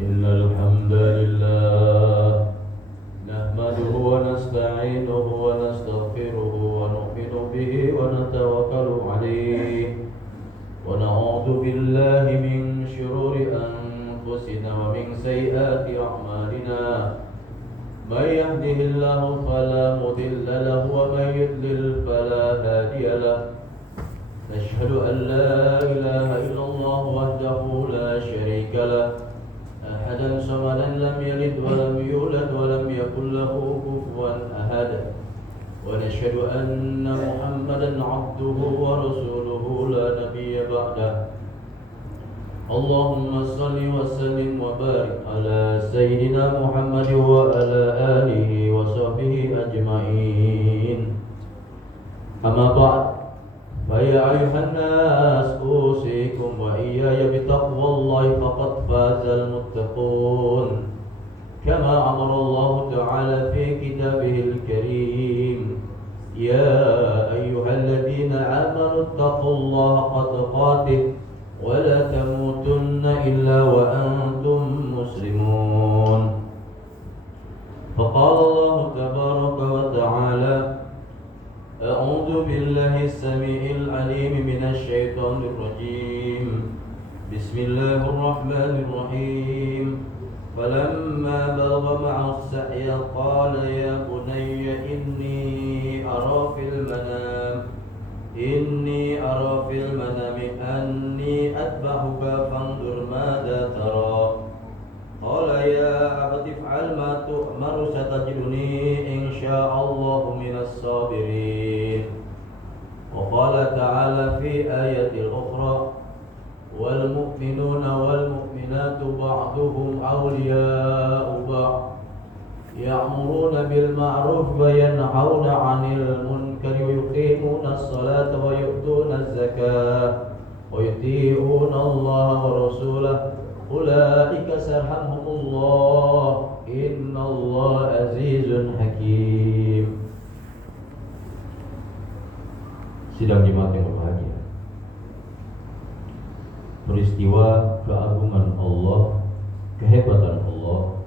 إن الحمد لله نحمده ونستعينه ونستغفره ونؤمن به ونتوكل عليه ونعوذ بالله من شرور أنفسنا ومن سيئات أعمالنا من يهده الله فلا مضل له ومن يضلل فلا هادي له نشهد أن لا إله إلا الله وحده لا شريك له أحدا صمدا لم يلد ولم يولد ولم يكن له كفوا أحد ونشهد أن محمدا عبده ورسوله لا نبي بعده اللهم صل وسلم وبارك على سيدنا محمد وعلى آله وصحبه أجمعين أما بعد فيا أيها الناس أوصيكم وإياي بتقوى الله فقد فاز المتقون كما أمر الله تعالى في كتابه الكريم يا أيها الذين آمنوا اتقوا الله حق تقاته ولا تموتن إلا وأنتم مسلمون فقال الله تبارك وتعالى أعوذ بالله السميع العليم من الشيطان الرجيم بسم الله الرحمن الرحيم فلما بلغ معه السعي قال يا بني إني أرى في المنام أني أذبحك فانظر ماذا ترى قال يا أبت افعل ما تؤمر ستجدني إن شاء الله من الصابرين وقال تعالى في آية أخرى والمؤمنون والمؤمنات بعضهم أولياء بعض يأمرون بالمعروف وينهون عن المنكر ويقيمون الصلاة ويؤتون الزكاة ويطيعون الله ورسوله أولئك سيرحمهم الله إن الله عزيز حكيم. Sidang jemaat yang berbahagia, peristiwa keagungan Allah, kehebatan Allah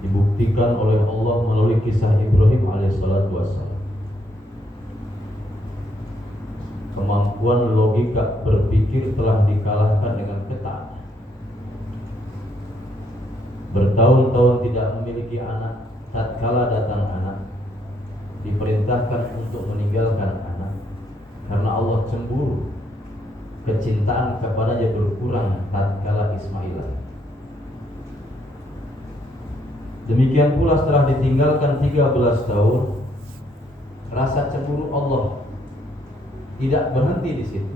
dibuktikan oleh Allah melalui kisah Ibrahim alaihissalatu wassalam. Kemampuan logika berpikir telah dikalahkan dengan ketaatan. Bertahun-tahun tidak memiliki anak, tatkala datang anak diperintahkan untuk meninggalkan anak karena Allah cemburu. Kecintaan kepadanya berkurang tatkala Ismail. Demikian pula setelah ditinggalkan 13 tahun, rasa cemburu Allah tidak berhenti di situ.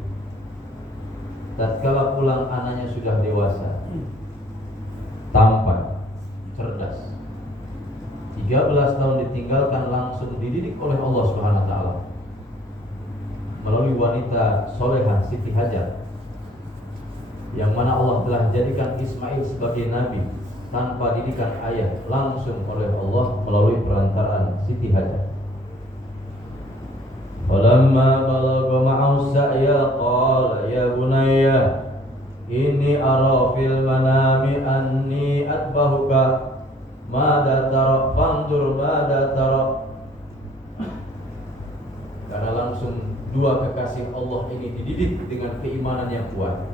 Tatkala pulang anaknya sudah dewasa, tampan, cerdas. 13 tahun ditinggalkan, langsung dididik oleh Allah Subhanahu wa taala melalui wanita solehah Siti Hajar, yang mana Allah telah jadikan Ismail sebagai nabi tanpa didikan ayah, langsung oleh Allah melalui perantaraan Siti Hajar. Falamma balagha ma'ahu sa'ya qala ya bunayya inni ara fil manami anni atbahuka mada tara fanzur mada tara. Karena langsung dua kekasih Allah ini dididik dengan keimanan yang kuat.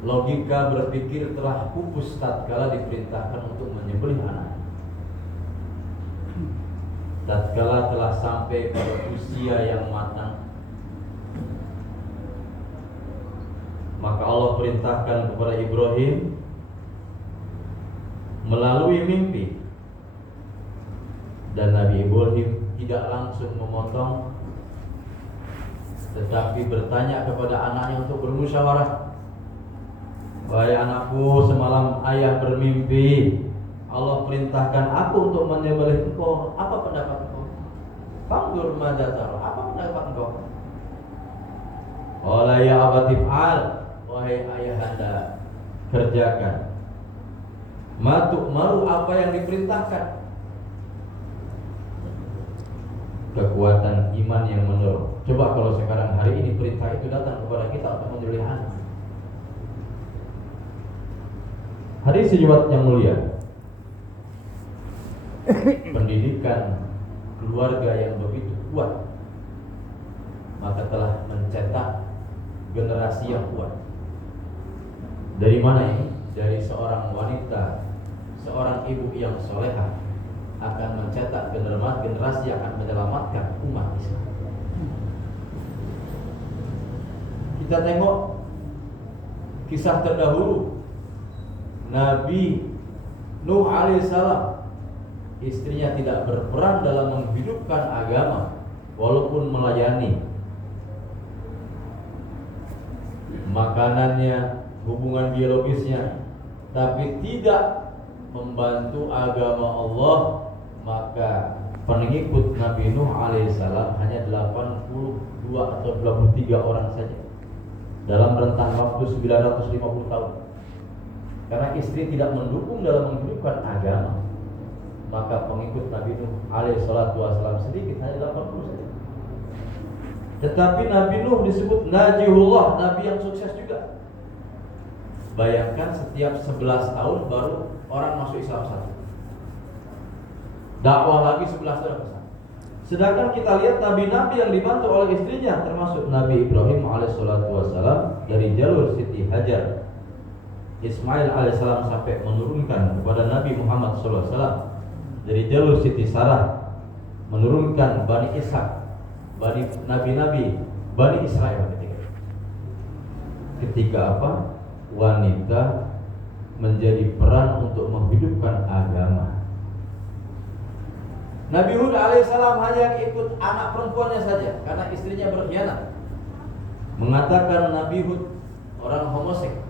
Logika berpikir telah pupus tatkala diperintahkan untuk menyembelih anak. Tatkala telah sampai pada usia yang matang, maka Allah perintahkan kepada Ibrahim melalui mimpi, dan Nabi Ibrahim tidak langsung memotong, tetapi bertanya kepada anaknya untuk bermusyawarah. Wahai anakku, semalam ayah bermimpi, Allah perintahkan aku untuk menyembelih engkau, apa pendapat engkau? Fanzur madza tara, apa pendapat engkau? Qala ya abati fa'al, wahai ayahanda, kerjakan. Ma tu'maru, apa yang diperintahkan. Kekuatan iman yang menurun. Coba kalau sekarang hari ini perintah itu datang kepada kita untuk menyembelih anak. Hadis Jumat yang mulia, pendidikan keluarga yang begitu kuat maka telah mencetak generasi yang kuat. Dari mana ini? Dari seorang wanita, seorang ibu yang solehah akan mencetak generasi yang akan menyelamatkan umat Islam. Kita tengok kisah terdahulu Nabi Nuh alaihissalam. Istrinya tidak berperan dalam menghidupkan agama, walaupun melayani makanannya, hubungan biologisnya, tapi tidak membantu agama Allah. Maka pengikut Nabi Nuh alaihissalam hanya 82 atau 23 orang saja dalam rentang waktu 950 tahun. Karena istri tidak mendukung dalam menghidupkan agama, maka pengikut Nabi Nuh alaihissalam sedikit, hanya 80 saja. Tetapi Nabi Nuh disebut Najihullah, Nabi yang sukses juga. Bayangkan setiap 11 tahun baru orang masuk Islam satu. Dakwah lagi 11 tahun kesana. Sedangkan kita lihat nabi-nabi yang dibantu oleh istrinya, termasuk Nabi Ibrahim alaihissalam dari jalur Siti Hajar, Ismail alaihissalam sampai menurunkan kepada Nabi Muhammad SAW, dari jalur Siti Sarah menurunkan Bani Ishak, Bani nabi-nabi, Bani Israel ketika apa? Wanita menjadi peran untuk menghidupkan agama. Nabi Hud alaihissalam hanya ikut anak perempuannya saja karena istrinya berkhianat. Mengatakan Nabi Hud orang homoseks.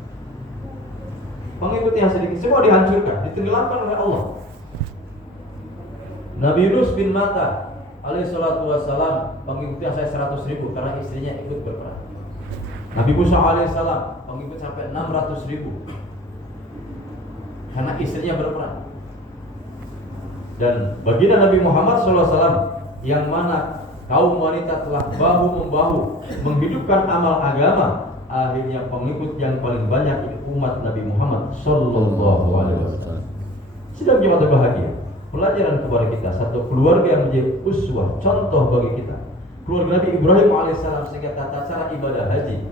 Pengikut yang sedikit semua dihancurkan, ditenggelamkan oleh Allah. Nabi Yunus bin Matta alaihissalatu wassalam, pengikutnya saya 100.000 karena istrinya ikut berperang. Nabi Musa alaihissalam pengikut sampai 600.000 karena istrinya berperang. Dan baginda Nabi Muhammad SAW yang mana kaum wanita telah bahu-membahu menghidupkan amal agama, akhirnya pengikut yang paling banyak itu umat Nabi Muhammad SAW. Sidang jemaah berbahagia, pelajaran kepada kita, satu keluarga yang menjadi uswah, contoh bagi kita. Keluarga Nabi Ibrahim alaihissalam, sehingga tata cara ibadah haji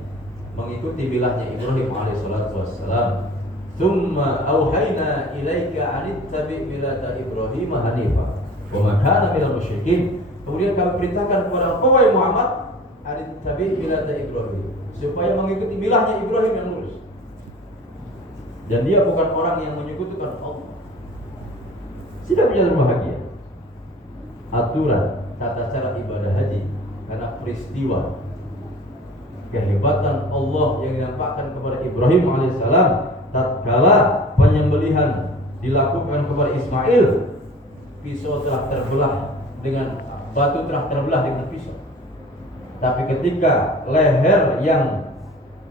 mengikuti bilahnya Ibrahim alaihissalam. Tsumma auhayna ilaika anittabi millata Ibrahim hanifa wa ma kana minal musyrikin. Kemudian kami perintahkan kepada engkau wahai Muhammad, anittabi millata Ibrahim, supaya mengikuti bilahnya Ibrahim yang lurus. Dan dia bukan orang yang menyekutukan Allah. Tidak menjadi bahagia. Aturan tata cara ibadah haji karena peristiwa kehebatan Allah yang dinampakkan kepada Ibrahim alaihissalam tatkala penyembelihan dilakukan kepada Ismail, pisau telah terbelah dengan batu telah terbelah dengan pisau. Tapi ketika leher yang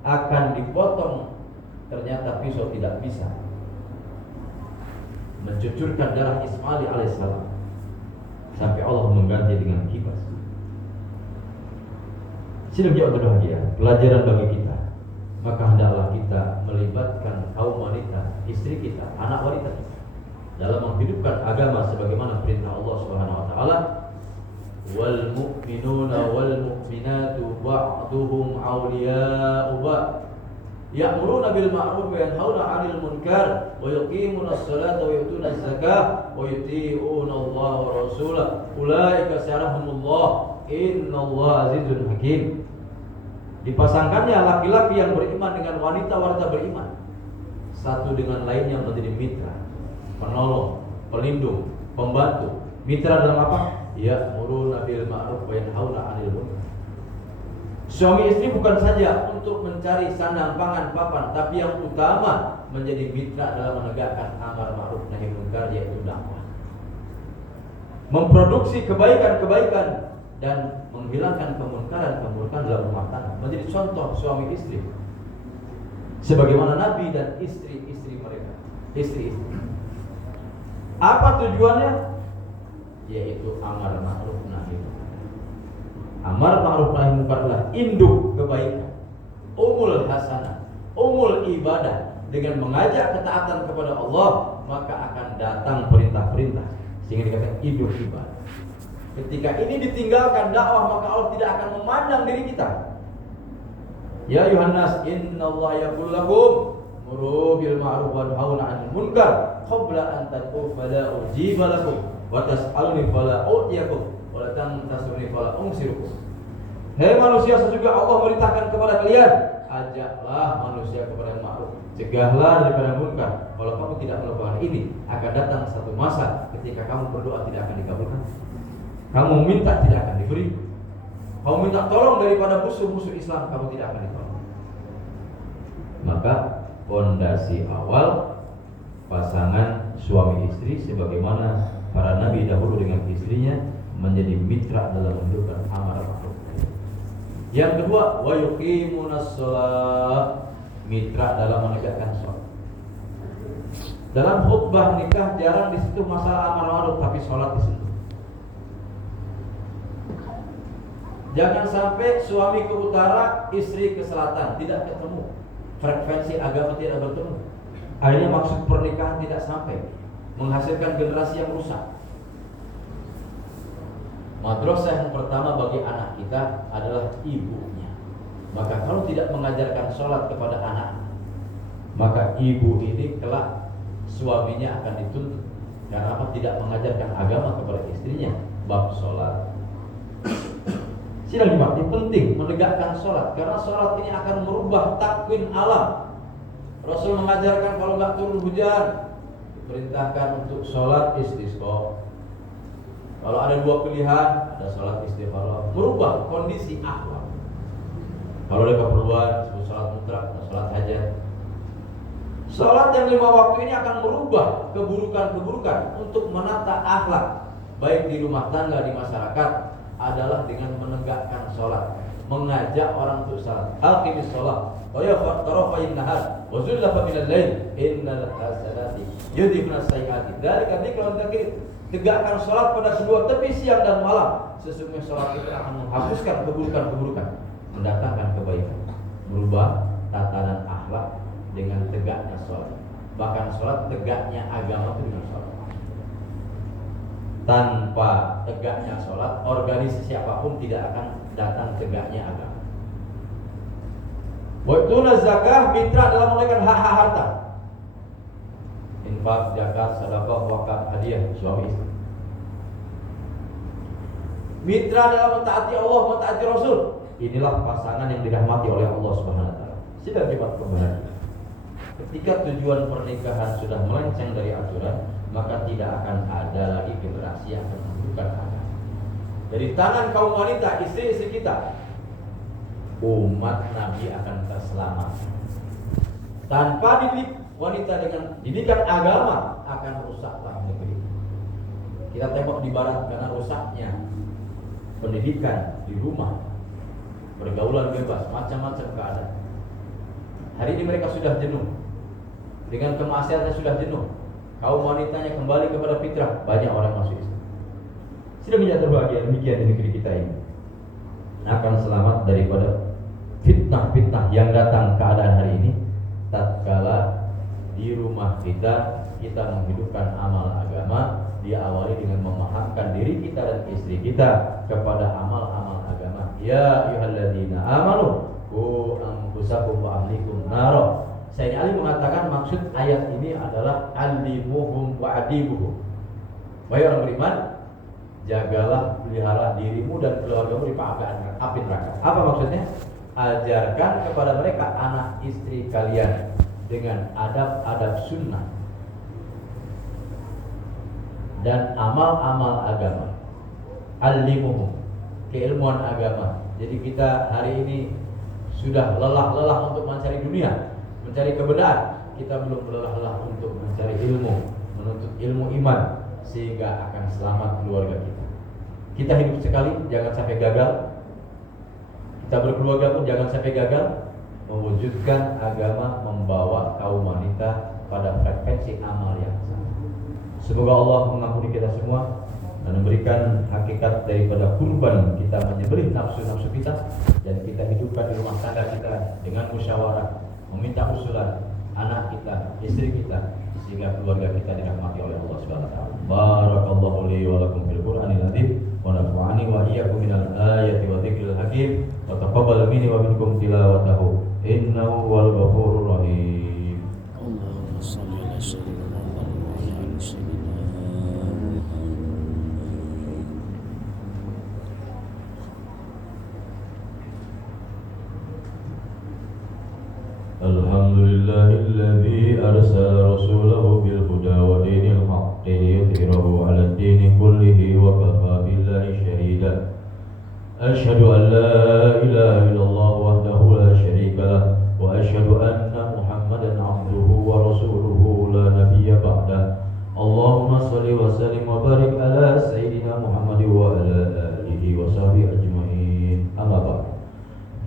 akan dipotong, ternyata pisau tidak bisa mencucurkan darah Ismail alaihissalam, sampai Allah mengganti dengan kibas. Sidang jemaah berbahagia, pelajaran bagi kita. Maka hendaklah kita melibatkan kaum wanita, istri kita, anak wanita kita dalam menghidupkan agama sebagaimana perintah Allah Subhanahu wa taala. Wal mu'minuna wal mu'minatu ba'duhum awliya'u ba'd ya'muruna bil ma'ruf wa yanhauna 'anil munkar wa yuqimuna as-salata wa yu'tuna az-zakata wa yuti'una Allah wa rasulahu ulaika sayarhamullah innallaha azizun hakim. Dipasangkannya laki-laki yang beriman dengan wanita-wanita beriman, satu dengan lainnya menjadi mitra, penolong, pelindung, pembantu. Mitra dalam apa? Ya'muruna bil ma'ruf wa yanhauna 'anil munkar. Suami istri bukan saja untuk mencari sandang pangan papan, tapi yang utama menjadi mitra dalam menegakkan amar ma'ruf nahi munkar, yaitu dakwah. Memproduksi kebaikan-kebaikan dan menghilangkan kemungkaran-kemungkaran dalam rumah tangga, menjadi contoh suami istri sebagaimana Nabi dan istri-istri mereka. Istri-istri. Apa tujuannya? Yaitu amar ma'ruf nahi munkar. Amar ma'ruf nahi munkar adalah induk kebaikan, umul hasanah, umul ibadah. Dengan mengajak ketaatan kepada Allah, maka akan datang perintah-perintah, sehingga dikatakan induk ibadah. Ketika ini ditinggalkan dakwah, maka Allah tidak akan memandang diri kita. Ya ayuhan nas, innallaha yaqulu lakum muru bil ma'ruf wa nahawna 'anil munkar qabla an tad'u fala ujiba lakum wa tas'aluni fala u'tiyakum wa la tantasuruni fala unsirukum. Hei manusia, sesungguhnya Allah merintahkan kepada kalian, ajaklah manusia kepada ma'ruf, cegahlah daripada munkar. Kalau kamu tidak melakukan ini, akan datang satu masa ketika kamu berdoa tidak akan dikabulkan. Kamu minta tidak akan diberi. Kamu minta tolong daripada musuh-musuh Islam, kamu tidak akan ditolong. Maka fondasi awal pasangan suami istri, sebagaimana para nabi dahulu dengan istrinya, menjadi mitra dalam menunjukkan amar ma'ruf. Yang kedua, wa yuqimunas shalah, mitra dalam menegakkan sholat. Dalam khutbah nikah jarang disentuh masalah amar ma'ruf, tapi sholat disentuh. Jangan sampai suami ke utara, istri ke selatan, tidak ketemu. Frekuensi agama tidak bertemu. Akhirnya maksud pernikahan tidak sampai, menghasilkan generasi yang rusak. Madrasah yang pertama bagi anak kita adalah ibunya. Maka kalau tidak mengajarkan sholat kepada anak, maka ibu ini kelak suaminya akan dituntut. Karena apa? Tidak mengajarkan agama kepada istrinya bab sholat. Sidang Jumat, penting menegakkan sholat, karena sholat ini akan merubah takwin alam. Rasul mengajarkan kalau nggak turun hujan, diperintahkan untuk sholat istisqa. Kalau ada dua pilihan, ada sholat istikharah, merubah kondisi akhlak. Kalau ada keperluan, disebut sholat mutlak, sholat hajat. Sholat yang 5 waktu ini akan merubah keburukan-keburukan untuk menata akhlak, baik di rumah tangga, di masyarakat, adalah dengan menegakkan sholat, mengajak orang untuk sholat. Aqimis sholat, wa ya tarafayn nahar, wa zullafa minal lail, innal hasanati yudhibna sayyi'ati. Dzalika dzikrun dzakir. Tegakkan sholat pada kedua tepi siang dan malam. Sesungguhnya sholat itu akan menghapuskan keburukan-keburukan, mendatangkan kebaikan, merubah tatanan akhlak dengan tegaknya sholat. Bahkan sholat, tegaknya agama itu dengan sholat. Tanpa tegaknya sholat, organisasi apapun tidak akan datang tegaknya agama. Waituna zakah, mitra dalam menunaikan hak-hak harta. Infak, zakat, sedekah, wakaf, hadiah, suami istri. Mitra dalam mentaati Allah, mentaati Rasul. Inilah pasangan yang dirahmati oleh Allah Subhanahu wa taala. Sidang Jumat berbahagia. Ketika tujuan pernikahan sudah melenceng dari aturan, maka tidak akan ada lagi generasi yang akan menunjukkan agama. Dari tangan kaum wanita, istri-istri kita, umat Nabi akan terselamatkan. Tanpa didik wanita dengan didikan agama, akan rusaklah negeri. Kita tengok di barat, karena rusaknya pendidikan di rumah, pergaulan bebas, macam-macam keadaan. Hari ini mereka sudah jenuh dengan kemaksiatan, sudah jenuh. Kaum wanitanya kembali kepada fitrah, banyak orang masuk Islam. Sudah menjadi terbahagia demikian di negeri kita ini. Akan selamat daripada fitnah-fitnah yang datang keadaan hari ini. Tatkala di rumah kita menghidupkan amal agama, diawali dengan memahamkan diri kita dan istri kita kepada amal-amal agama. Ya ayyuhalladzina amanu qu anfusakum wa ahlikum naro. Sayyidina Ali mengatakan maksud ayat ini adalah alimuhum wa adibuhum. Wahai orang beriman, jagalah, pelihara dirimu dan keluargamu di api neraka. Apa maksudnya? Ajarkan kepada mereka, anak istri kalian, dengan adab-adab sunnah dan amal-amal agama. Alimuhum, keilmuan agama. Jadi kita hari ini sudah lelah-lelah untuk mencari dunia, mencari kebenaran. kita belum berlelah-lelah untuk mencari ilmu, menuntut ilmu iman, sehingga akan selamat keluarga kita. Kita hidup sekali, jangan sampai gagal. Kita berkeluarga pun jangan sampai gagal. Mewujudkan agama membawa kaum wanita pada frekuensi amal yang sama. Semoga Allah mengampuni kita semua dan memberikan hakikat daripada kurban kita menyembelih nafsu-nafsu kita, dan kita hidupkan di rumah tangga kita dengan musyawarah, meminta usulan anak kita, istri kita, sehingga keluarga kita dirahmati oleh Allah Subhanahu wa taala. Barakallahu li wa lakum fil Qur'anil azim wa nafa'ani wa iyyakum minal ayati wa dzikril hakim wa taqabbal minni wa minkum tilawatahu innahu wal ghafurur rahim. Allahumma shalli ala sayyidina Muhammad wa ala sayyidina Alhamdulillahilladzi arsala rasulahu bil huda wa dinil haqqi liyudhhirahu 'alad dini kullihi wa kafa billahi shahida. Asyhadu an la ilaha illallah wahdahu la syarika lah wa asyhadu anna Muhammadan 'abduhu wa rasuluhu la nabiyya ba'dah. Allahumma shalli wa sallim wa barik ala sayyidina Muhammad wa ala alihi wa sahbihi ajma'in. Amma ba'd.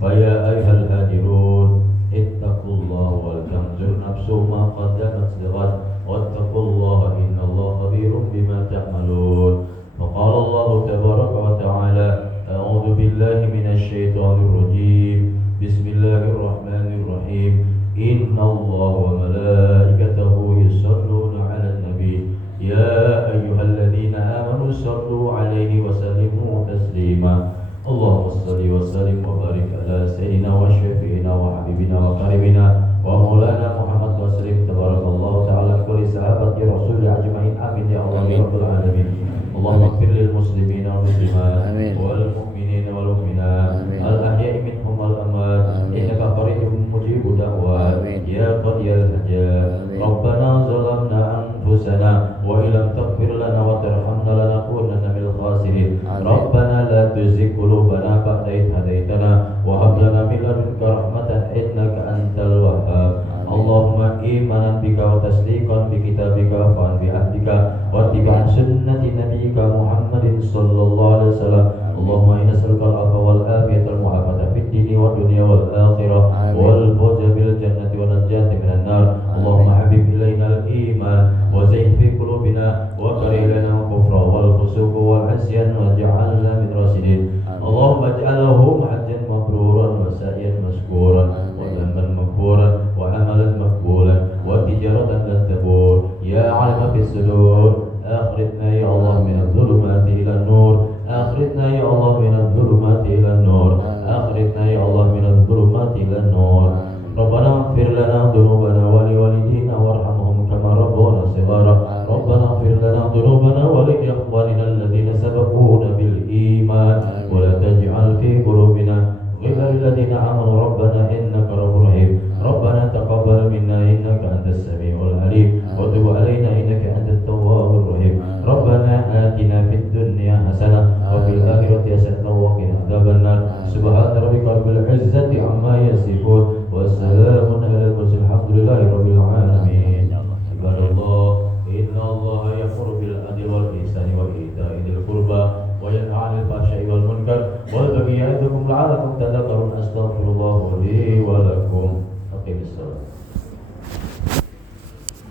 Fa ya ayyuhal hadirun, ittaqullaha wal tanzur nafsu ma qaddamat lighad wattaqullaha innallaha khabirun bima ta'malun. Faqala Allah tabaraka wa ta'ala, a'udzu billahi minasy syaithanir rajim. Bismillahirrahmanirrahim. Innallaha wa malaikatahu yusholluna 'alan nabi ya ayyuhalladzina amanu shallu 'alaihi wa sallimu taslima. Allahumma shalli wa sallim wa barik ala sayyidina wa syafi'ina wa habibina wa karimina wa maulana Muhammad wa sallim. Tabarakallahu ta'ala kulli sahabati rasul ajma'in. Amin ya Allah ya rabbal alamin. Allahumma ighfir lil muslimina wal muslimat wal mu'minina wal mu'minat al ahya'i minhum wal amwat innaka qaribun mujibud da'wat ya qadiyal hajat. Rabbana zalamna anfusana wa illam taghfir lana wa tarhamna lanakunanna minal khasirin. Rabbana la tuzigh qulubana ba'da idh hadaitana wa hab lana min ladunka rahmatan innaka antal wahhab. Allahumma imanan bika wa tasdiqan bi kitabika wa bi ahdika wa tiba'an sunnati nabiyyika Muhammadin sallallahu alaihi wasallam. Allahumma inna nas'aluka al-'afwa wal afiyata wal mu'afata fid dini wad dunya wal akhirah wal fawza bil jannati wan najati minan nar. Allahumma habib ilaina al-iman wa zayyih fi qulubina wa karih lana al-kufra wal fusuq wal 'isyan waj'alna min rasyidin. Allahumma ij'alhum hajjan mabruran wa sa'yan mashkuran wa dhanban maghfuran wa amalan maqbulan wa tijaratan lan tabur. Ya 'alima fis sudur, akhrijna ya Allah min adh-dhulumati ila an-nur. Akhrijna ya Allah min adh-dhulumati ila an-nur. Akhrijna ya Allah min adh-dhulumati ila an-nur. Rabbana ighfir lana dhunubana wa li walidina warhamhum kama rabbana shighara. Rabbana ighfir lana dhunubana wa li ikhwanina alladhina sabaquna bil iman wa la taj'al fi qulubina ghillan lil ladzina amanu rabbana innaka ra'ufur rahim. Rabbana taqabbal minna innaka antas samiul alim wa tub 'alaina innaka antat tawwabur rahim. Rabbana atina fid dunya hasanah wa fil akhirati hasanah wa qina adzabannar. Subhana rabbika rabbil izzati amma yasifun wa salamun alal mursalin alhamdulillahi rabbil alamin. Ibadallah, innallaha ya'muru bil adli wal ihsani wa ita'i dzil qurba wa yanha 'anil fahsya'i wal munkar wal baghi ya'idukum la'allakum tadhakkarun. Astaghfirullah li wa lakum. Aqimissalam.